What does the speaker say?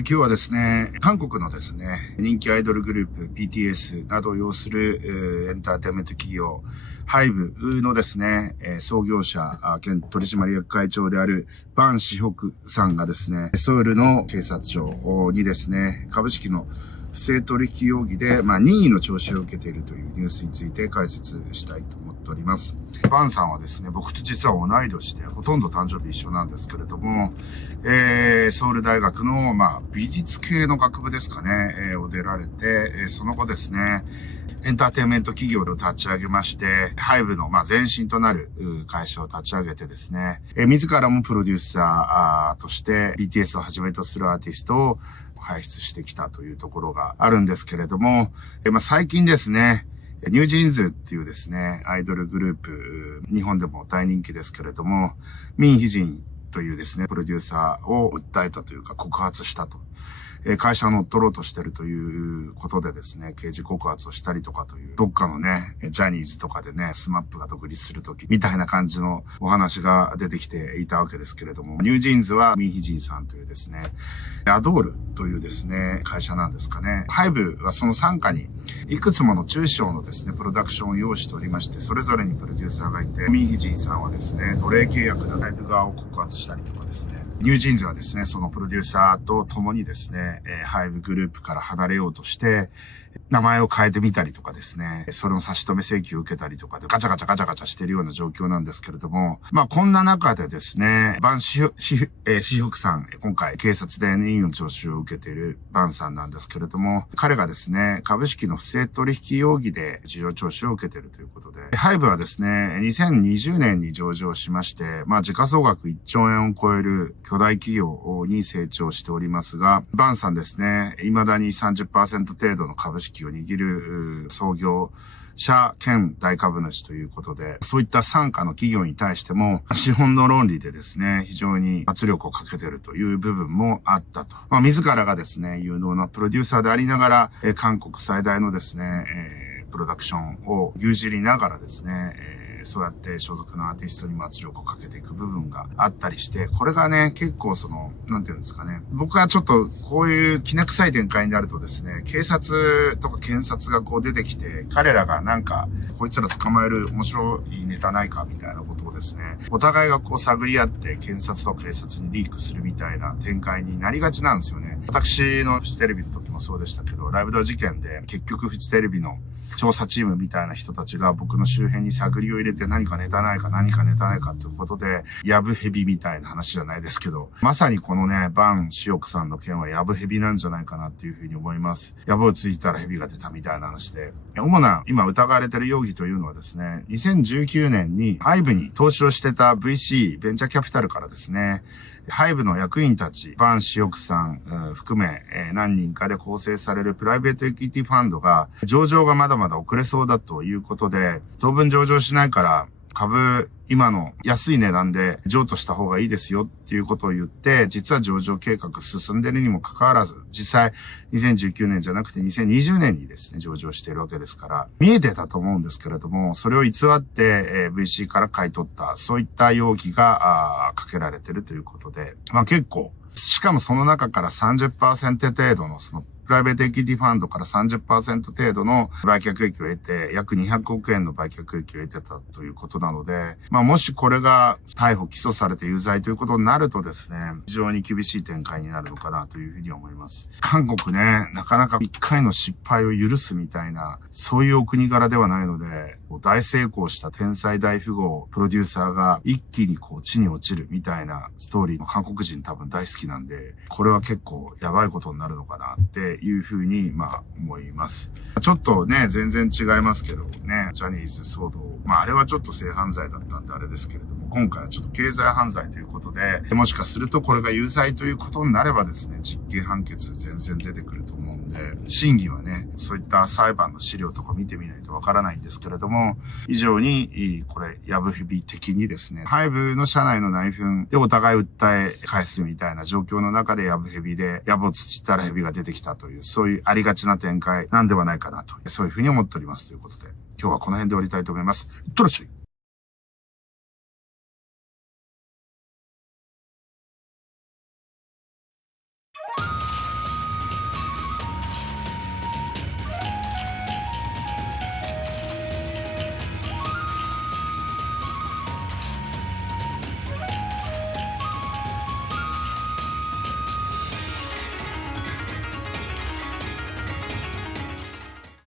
今日はですね、韓国のですね、人気アイドルグループ BTS などを擁するエンターテインメント企業、HYBE のですね、創業者兼取締役会長であるバン・シヒョクさんがですね、ソウルの警察庁にですね、株式の不正取引容疑で、任意の聴取を受けているというニュースについて解説したいと思っております。バンさんはですね、僕と実は同い年で、ほとんど誕生日一緒なんですけれども、ソウル大学の、美術系の学部ですかね、を出られて、その後ですね、エンターテインメント企業を立ち上げまして、HYBEの前身となる会社を立ち上げてですね、自らもプロデューサーとして BTS をはじめとするアーティストを輩出してきたというところがあるんですけれども、最近ですね、ニュージーンズっていうですね、アイドルグループ、日本でも大人気ですけれども、ミン・ヒジンというですね、プロデューサーを訴えたというか告発したと。会社を乗っ取ろうとしてるということでですね、刑事告発をしたりとかという、どっかのね、ジャニーズとかでね、スマップが独立するときみたいな感じのお話が出てきていたわけですけれども、ニュージーンズはミン・ヒジンさんというですね、アドールというですね、会社なんですかね。HYBEはその傘下にいくつもの中小のですね、プロダクションを要しておりまして、それぞれにプロデューサーがいて、ミン・ヒジンさんはですね、奴隷契約でHYBE側を告発したりとかですね、ニュージーンズはですね、そのプロデューサーと共にですね、HYBEグループから離れようとして、名前を変えてみたりとかですね、それの差し止め請求を受けたりとかでガチャガチャしているような状況なんですけれども、こんな中でですね、バン・シヒョクさん、今回警察で任意の聴取を受けているバンさんなんですけれども、彼がですね、株式の不正取引容疑で事情聴取を受けているということで、HYBEはですね、2020年に上場しまして、時価総額1兆円を超える巨大企業に成長しておりますが、バンさんですね、未だに 30% 程度の株式を握る創業者兼大株主ということで、そういった傘下の企業に対しても、資本の論理でですね、非常に圧力をかけているという部分もあったと。自らがですね、有能なプロデューサーでありながら、韓国最大のですね、プロダクションを牛耳りながらですね、そうやって所属のアーティストにも圧力をかけていく部分があったりして、これがね、結構なんていうんですかね。僕はちょっとこういうきな臭い展開になるとですね、警察とか検察が出てきて、彼らがこいつら捕まえる面白いネタないかみたいなことをですね、お互いが探り合って検察と警察にリークするみたいな展開になりがちなんですよね。私のフジテレビの時もそうでしたけど、ライブドア事件で結局フジテレビの調査チームみたいな人たちが僕の周辺に探りを入れて何かネタないかということで、ヤブヘビみたいな話じゃないですけど、まさにこのね、バン・シヒョクさんの件はヤブヘビなんじゃないかなっていうふうに思います。ヤブをついたらヘビが出たみたいな話で、主な今疑われている容疑というのはですね、2019年にHYBEに投資をしてた VC、ベンチャーキャピタルからですね、HYBEの役員たち、バン・シヒョクさん含め何人かで構成されるプライベートエクイティファンドが上場がまだまだ遅れそうだということで、当分上場しないから株今の安い値段で譲渡した方がいいですよっていうことを言って、実は上場計画進んでるにもかかわらず、実際2019年じゃなくて2020年にですね、上場しているわけですから、見えてたと思うんですけれども、それを偽って、VC から買い取った、そういった容疑がかけられているということで、結構、しかもその中から 30% 程度のプライベートエクイティファンドから 30% 程度の売却益を得て、約200億円の売却益を得てたということなので、もしこれが逮捕・起訴されて有罪ということになるとですね、非常に厳しい展開になるのかなというふうに思います。韓国ね、なかなか一回の失敗を許すみたいな、そういうお国柄ではないので、大成功した天才大富豪プロデューサーが一気に地に落ちるみたいなストーリーの韓国人多分大好きなんで、これは結構やばいことになるのかなっていうふうに思います。ちょっとね、全然違いますけどね、ジャニーズ騒動、あれはちょっと性犯罪だったんであれですけれども、今回はちょっと経済犯罪ということで、もしかするとこれが有罪ということになればですね、実刑判決全然出てくると思うんで、審議はね、そういった裁判の資料とか見てみないとわからないんですけれども、非常にこれ、ヤブヘビ的にですね、HYBEの社内の内紛でお互い訴え返すみたいな状況の中でヤブヘビで、ヤブをつつったらヘビが出てきたという、そういうありがちな展開なんではないかなと、そういうふうに思っておりますということで、今日はこの辺で終わりたいと思います。いってらっしゃい。